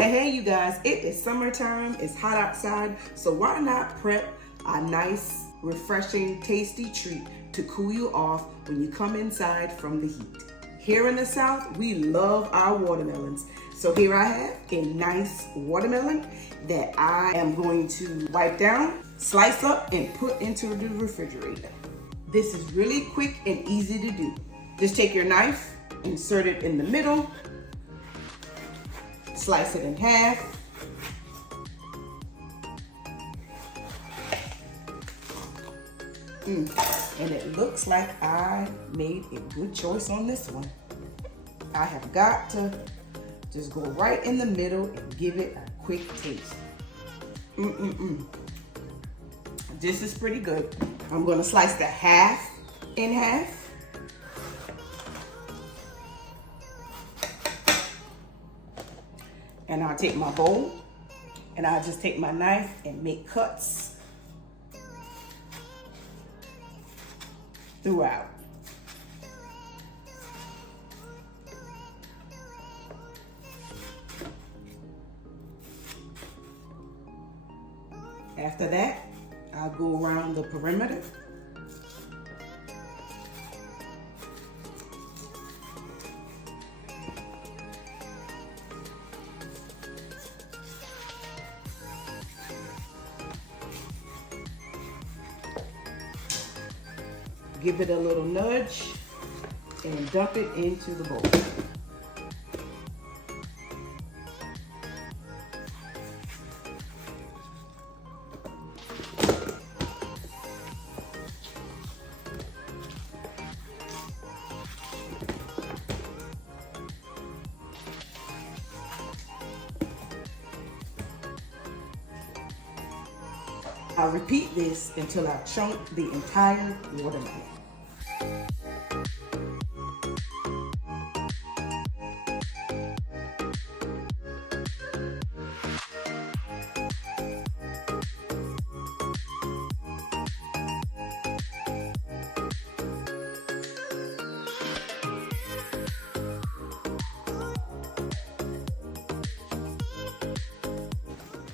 Hey you guys, it is summertime, it's hot outside, so why not prep a nice, refreshing, tasty treat to cool you off when you come inside from the heat. Here in the South, we love our watermelons. So here I have a nice watermelon that I am going to wipe down, slice up, and put into the refrigerator. This is really quick and easy to do. Just take your knife, insert it in the middle, slice it in half. And it looks like I made a good choice on this one. I have got to just go right in the middle and give it a quick taste. This is pretty good. I'm gonna slice the half in half. And I'll take my bowl and I'll just take my knife and make cuts throughout. After that, I'll go around the perimeter. Give it a little nudge and dump it into the bowl. I'll repeat this until I chunk the entire watermelon.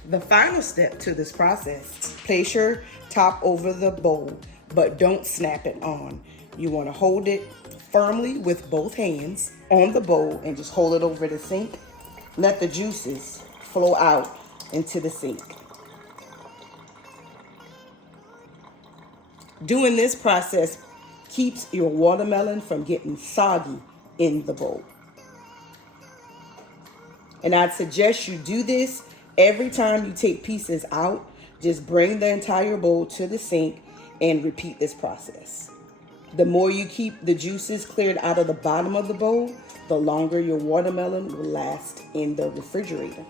The final step to this process, place your top over the bowl, but don't snap it on. You want to hold it firmly with both hands on the bowl and just hold it over the sink. Let the juices flow out into the sink. Doing this process keeps your watermelon from getting soggy in the bowl. And I'd suggest you do this every time you take pieces out. Just bring the entire bowl to the sink and repeat this process. The more you keep the juices cleared out of the bottom of the bowl, the longer your watermelon will last in the refrigerator.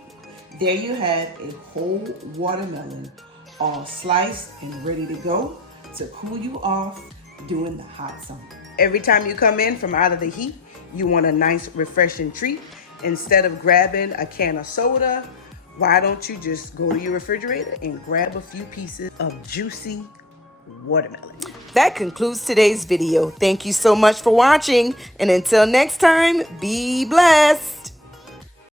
There you have a whole watermelon, all sliced and ready to go to cool you off during the hot summer. Every time you come in from out of the heat, you want a nice refreshing treat. Instead of grabbing a can of soda, why don't you just go to your refrigerator and grab a few pieces of juicy watermelon. That concludes today's video. Thank you so much for watching, and until next time, be blessed.